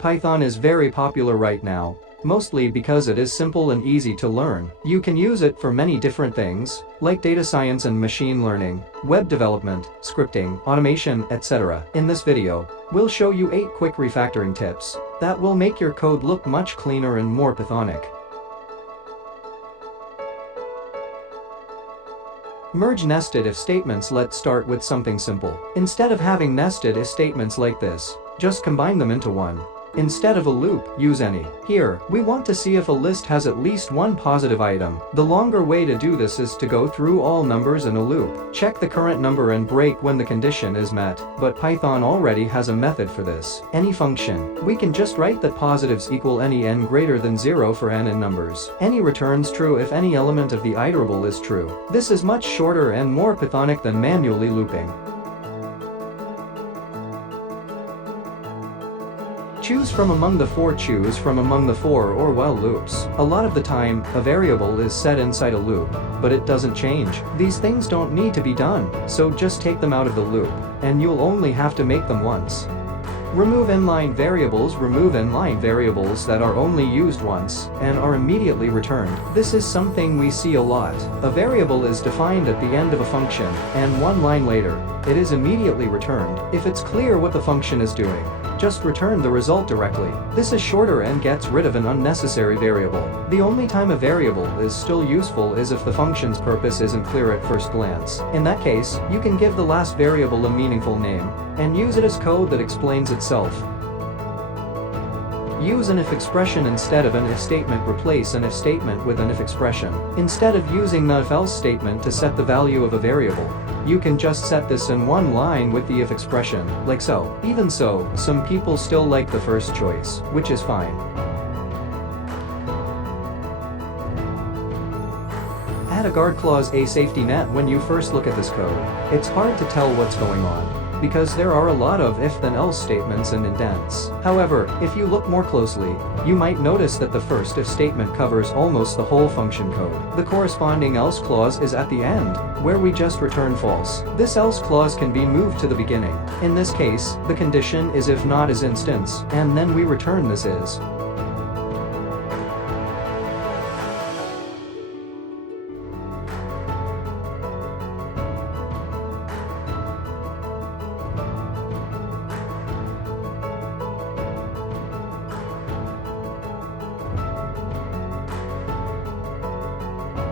Python is very popular right now, mostly because it is simple and easy to learn. You can use it for many different things, like data science and machine learning, web development, scripting, automation, etc. In this video, we'll show you 8 quick refactoring tips that will make your code look much cleaner and more Pythonic. Merge nested if statements. Let's start with something simple. Instead of having nested if statements like this, just combine them into one. Instead of a loop, use any. Here, we want to see if a list has at least one positive item. The longer way to do this is to go through all numbers in a loop. Check the current number and break when the condition is met, but Python already has a method for this. Any function. We can just write that positives equal any n greater than 0 for n in numbers. Any returns true if any element of the iterable is true. This is much shorter and more Pythonic than manually looping. Choose from among the four or while loops. A lot of the time, a variable is set inside a loop, but it doesn't change. These things don't need to be done, so just take them out of the loop, and you'll only have to make them once. Remove inline variables. Remove inline variables that are only used once and are immediately returned. This is something we see a lot. A variable is defined at the end of a function, and one line later, it is immediately returned. If it's clear what the function is doing, just return the result directly. This is shorter and gets rid of an unnecessary variable. The only time a variable is still useful is if the function's purpose isn't clear at first glance. In that case, you can give the last variable a meaningful name and use it as code that explains itself. Use an if expression instead of an if statement. Replace an if statement with an if expression. Instead of using the if-else statement to set the value of a variable, you can just set this in one line with the if expression, like so. Even so, some people still like the first choice, which is fine. Add a guard clause, a safety net. When you first look at this code, it's hard to tell what's going on, because there are a lot of if-then-else statements and indents. However, if you look more closely, you might notice that the first if statement covers almost the whole function code. The corresponding else clause is at the end, where we just return false. This else clause can be moved to the beginning. In this case, the condition is if not is instance, and then we return this is.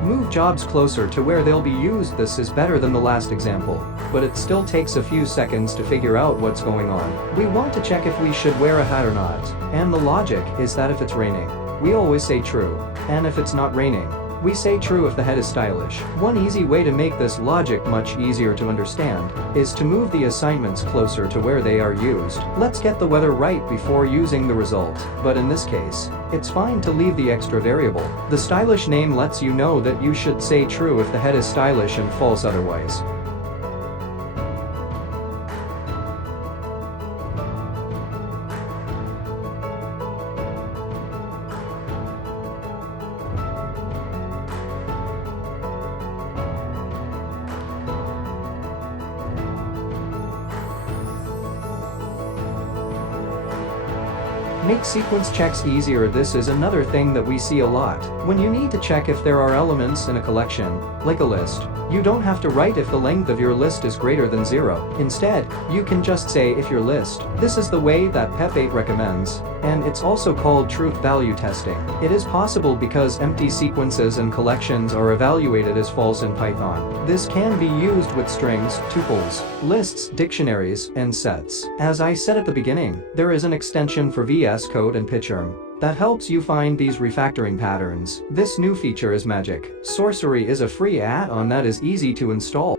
Move jobs closer to where they'll be used. This is better than the last example, but it still takes a few seconds to figure out what's going on. We want to check if we should wear a hat or not, and the logic is that if it's raining, we always say true, and if it's not raining, we say true if the head is stylish. One easy way to make this logic much easier to understand is to move the assignments closer to where they are used. Let's get the weather right before using the result, but in this case, it's fine to leave the extra variable. The stylish name lets you know that you should say true if the head is stylish and false otherwise. Make sequence checks easier. This is another thing that we see a lot. When you need to check if there are elements in a collection, like a list, you don't have to write if the length of your list is greater than 0. Instead, you can just say if your list. This is the way that PEP 8 recommends, and it's also called truth value testing. It is possible because empty sequences and collections are evaluated as false in Python. This can be used with strings, tuples, lists, dictionaries, and sets. As I said at the beginning, there is an extension for VS Code and PyCharm that helps you find these refactoring patterns. This new feature is magic. Sorcery is a free add-on that is easy to install.